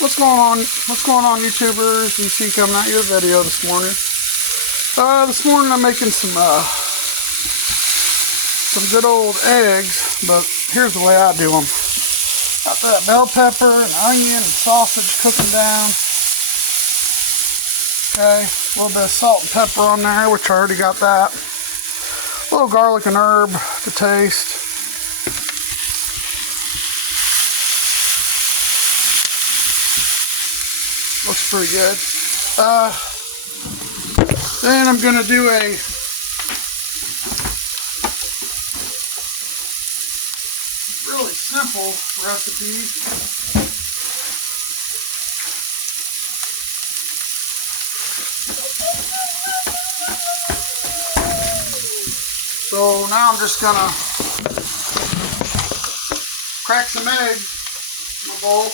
What's going on, YouTubers? DC coming at you a video this morning. This morning I'm making some good old eggs, but here's the way I do them. Got that bell pepper and onion and sausage cooking down. Okay, a little bit of salt and pepper on there, which I already got that. A little garlic and herb to taste. Looks pretty good. Then I'm going to do a really simple recipe. So now I'm just going to crack some eggs in my bowl.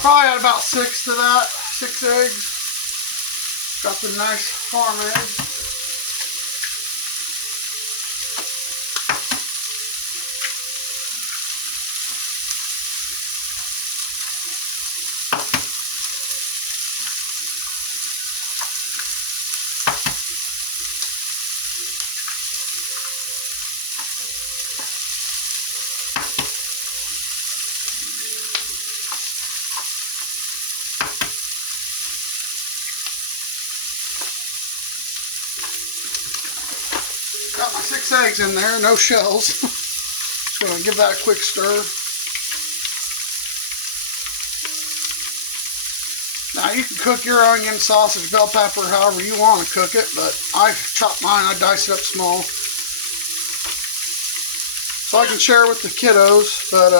Probably add about 6 to that. 6 eggs. Got the nice farm eggs. Got my 6 eggs in there, no shells. Just going to give that a quick stir. Now you can cook your onion, sausage, bell pepper however you want to cook it, but I chop mine, I dice it up small. So I can share with the kiddos, but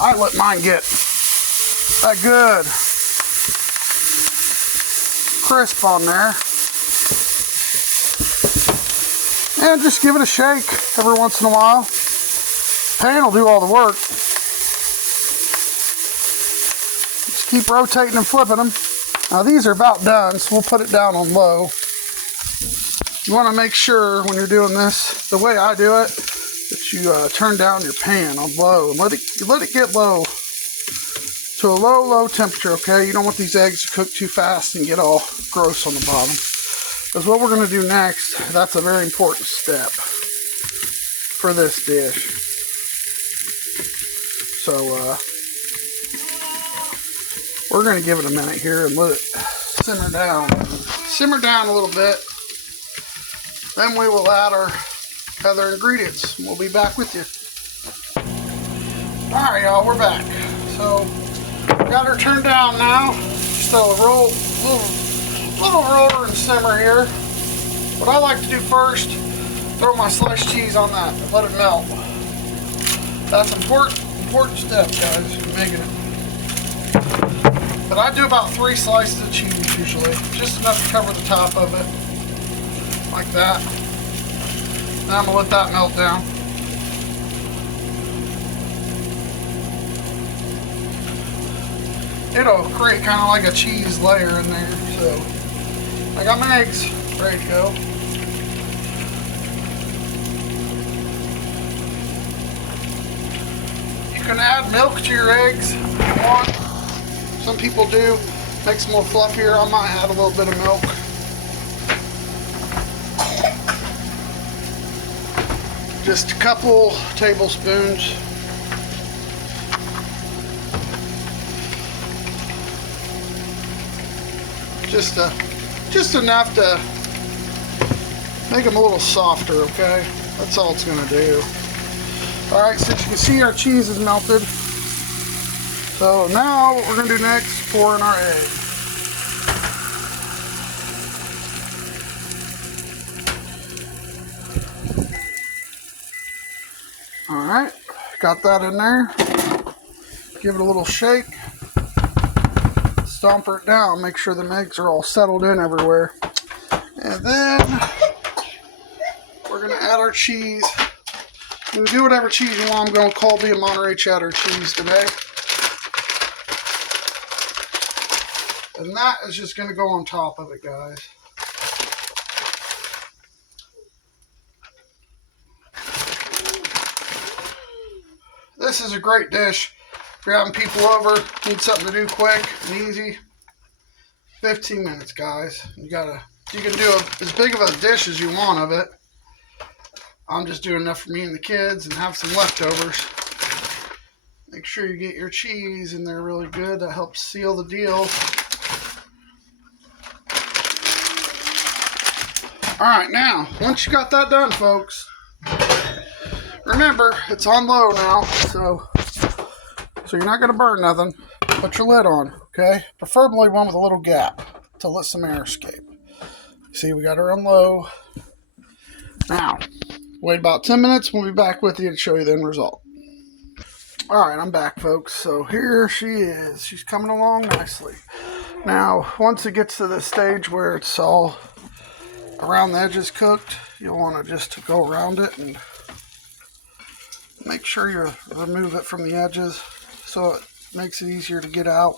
I let mine get that good crisp on there. And just give it a shake every once in a while. Pan will do all the work. Just keep rotating and flipping them. Now these are about done, so we'll put it down on low. You want to make sure when you're doing this, the way I do it, that you turn down your pan on low and let it get low to a low temperature. Okay, you don't want these eggs to cook too fast and get all gross on the bottom. Because what we're going to do next, that's a very important step for this dish. So, we're going to give it a minute here and let it simmer down. Simmer down a little bit. Then we will add our other ingredients. We'll be back with you. Alright, y'all, we're back. So, got her turned down now. Still a little roller and simmer here. What I like to do first, throw my sliced cheese on that and let it melt. That's an important step, guys, in making it. But I do about 3 slices of cheese usually, just enough to cover the top of it, like that. Now I'm gonna let that melt down. It'll create kind of like a cheese layer in there. So I got my eggs ready to go. You can add milk to your eggs if you want. Some people do. Makes them a little fluffier. I might add a little bit of milk. Just a couple tablespoons. Just enough to make them a little softer, okay? That's all it's gonna do. Alright, so you can see our cheese is melted. So now what we're gonna do next, pour in our egg. Alright, got that in there. Give it a little shake. Stomp it down, make sure the eggs are all settled in everywhere. And then we're going to add our cheese. You can do whatever cheese you want. I'm going to call the Monterey cheddar cheese today. And that is just going to go on top of it, guys. This is a great dish If you're having people over, need something to do quick and easy, 15 minutes, guys. You can do as big of a dish as you want of it. I'm just doing enough for me and the kids and have some leftovers. Make sure you get your cheese in there really good. That helps seal the deal. Alright, now, once you got that done, folks, remember, it's on low now, so you're not going to burn nothing. Put your lid on, okay? Preferably one with a little gap to let some air escape. See, we got her on low. Now, wait about 10 minutes. We'll be back with you to show you the end result. Alright, I'm back, folks. So here she is. She's coming along nicely. Now, once it gets to the stage where it's all around the edges cooked, you'll want to just go around it and make sure you remove it from the edges so it makes it easier to get out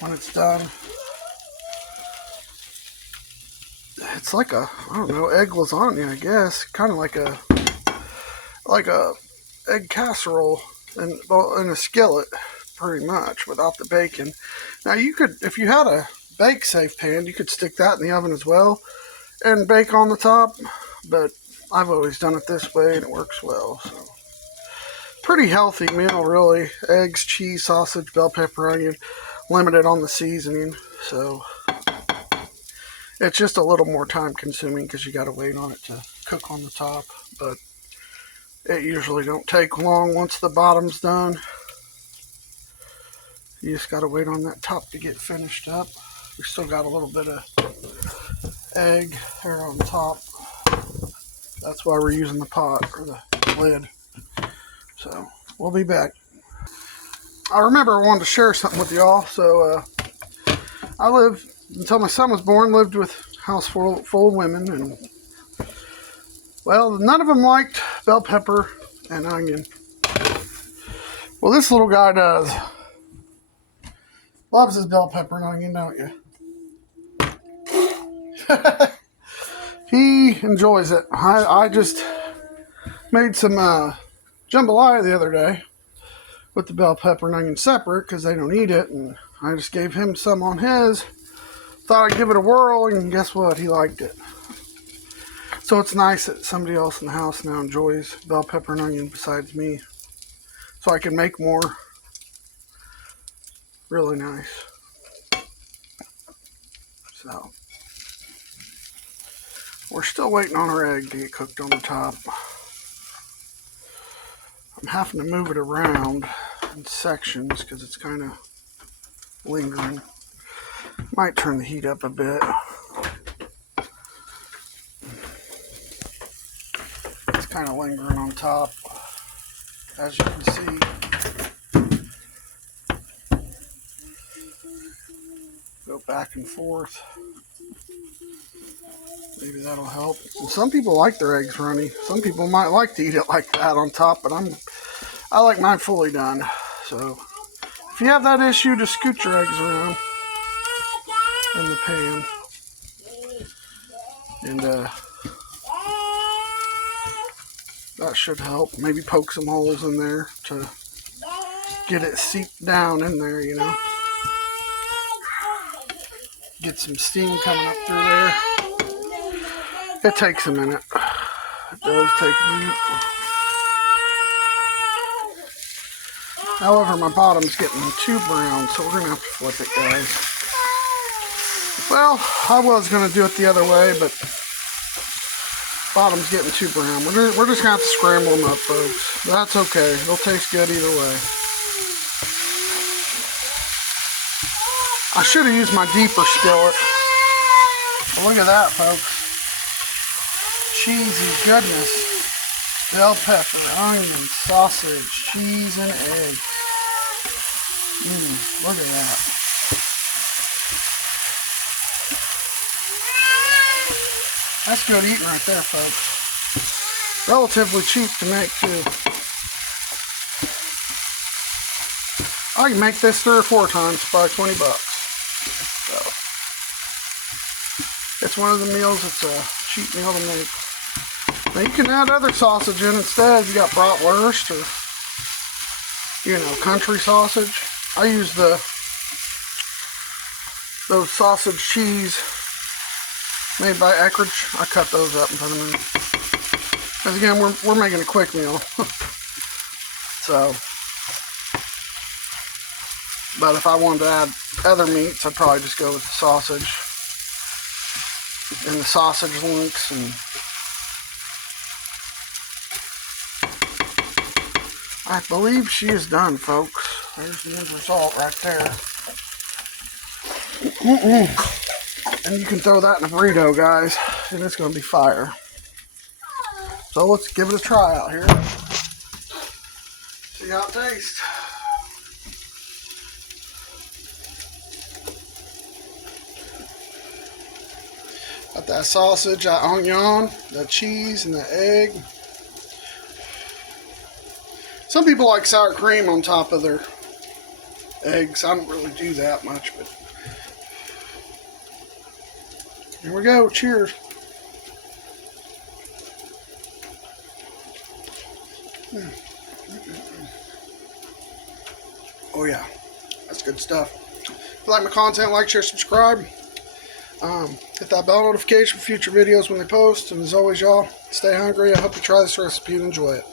when it's done. It's like a, I don't know, egg lasagna, I guess. Kind of like a egg casserole in a skillet, pretty much, without the bacon. Now you could, if you had a bake safe pan, you could stick that in the oven as well and bake on the top, but I've always done it this way and it works well. So pretty healthy meal, really. Eggs, cheese, sausage, bell pepper, onion, limited on the seasoning, so it's just a little more time consuming because you got to wait on it to cook on the top, but it usually don't take long once the bottom's done. You just got to wait on that top to get finished up. We still got a little bit of egg here on top. That's why we're using the pot or the lid. So we'll be back. I remember I wanted to share something with y'all. So I lived, until my son was born, lived with a house full of women, and well, none of them liked bell pepper and onion. Well, this little guy does. Loves his bell pepper and onion, don't you? He enjoys it. I just made some jambalaya the other day with the bell pepper and onion separate because they don't eat it, and I just gave him some on his. Thought I'd give it a whirl, and guess what? He liked it. So it's nice that somebody else in the house now enjoys bell pepper and onion besides me, so I can make more. Really nice. So we're still waiting on our egg to get cooked on the top. I'm having to move it around in sections because it's kind of lingering. Might turn the heat up a bit. It's kind of lingering on top, as you can see. Go back and forth. Maybe that'll help. And some people like their eggs runny. Some people might like to eat it like that on top, but I like mine fully done. So if you have that issue, just scoot your eggs around in the pan. And that should help. Maybe poke some holes in there to get it seeped down in there, you know. Get some steam coming up through there. It takes a minute. It does take a minute. However, my bottom's getting too brown, so we're going to have to flip it, guys. Well, I was going to do it the other way, but bottom's getting too brown. We're just going to have to scramble them up, folks. That's okay. It'll taste good either way. I should have used my deeper skillet. But look at that, folks. Cheesy goodness. Bell pepper, onion, sausage, cheese, and egg. Look at that. That's good eating right there, folks. Relatively cheap to make, too. I can make this 3 or 4 times for probably 20 bucks. So, it's one of the meals that's a cheap meal to make. Now you can add other sausage in instead. You got bratwurst or country sausage. I use those sausage cheese made by Eckrich. I cut those up and put them in. Because again, we're making a quick meal. So, but if I wanted to add other meats, I'd probably just go with the sausage and the sausage links. And I believe she is done, folks. There's the end result right there. And you can throw that in a burrito, guys, and it's going to be fire. So let's give it a try out here. See how it tastes. Got that sausage, that onion, the cheese, and the egg. Some people like sour cream on top of their eggs. I don't really do that much, but here we go. Cheers. Oh yeah, that's good stuff. If you like my content, like, share, subscribe. Hit that bell notification for future videos when they post. And as always, y'all, stay hungry. I hope you try this recipe and enjoy it.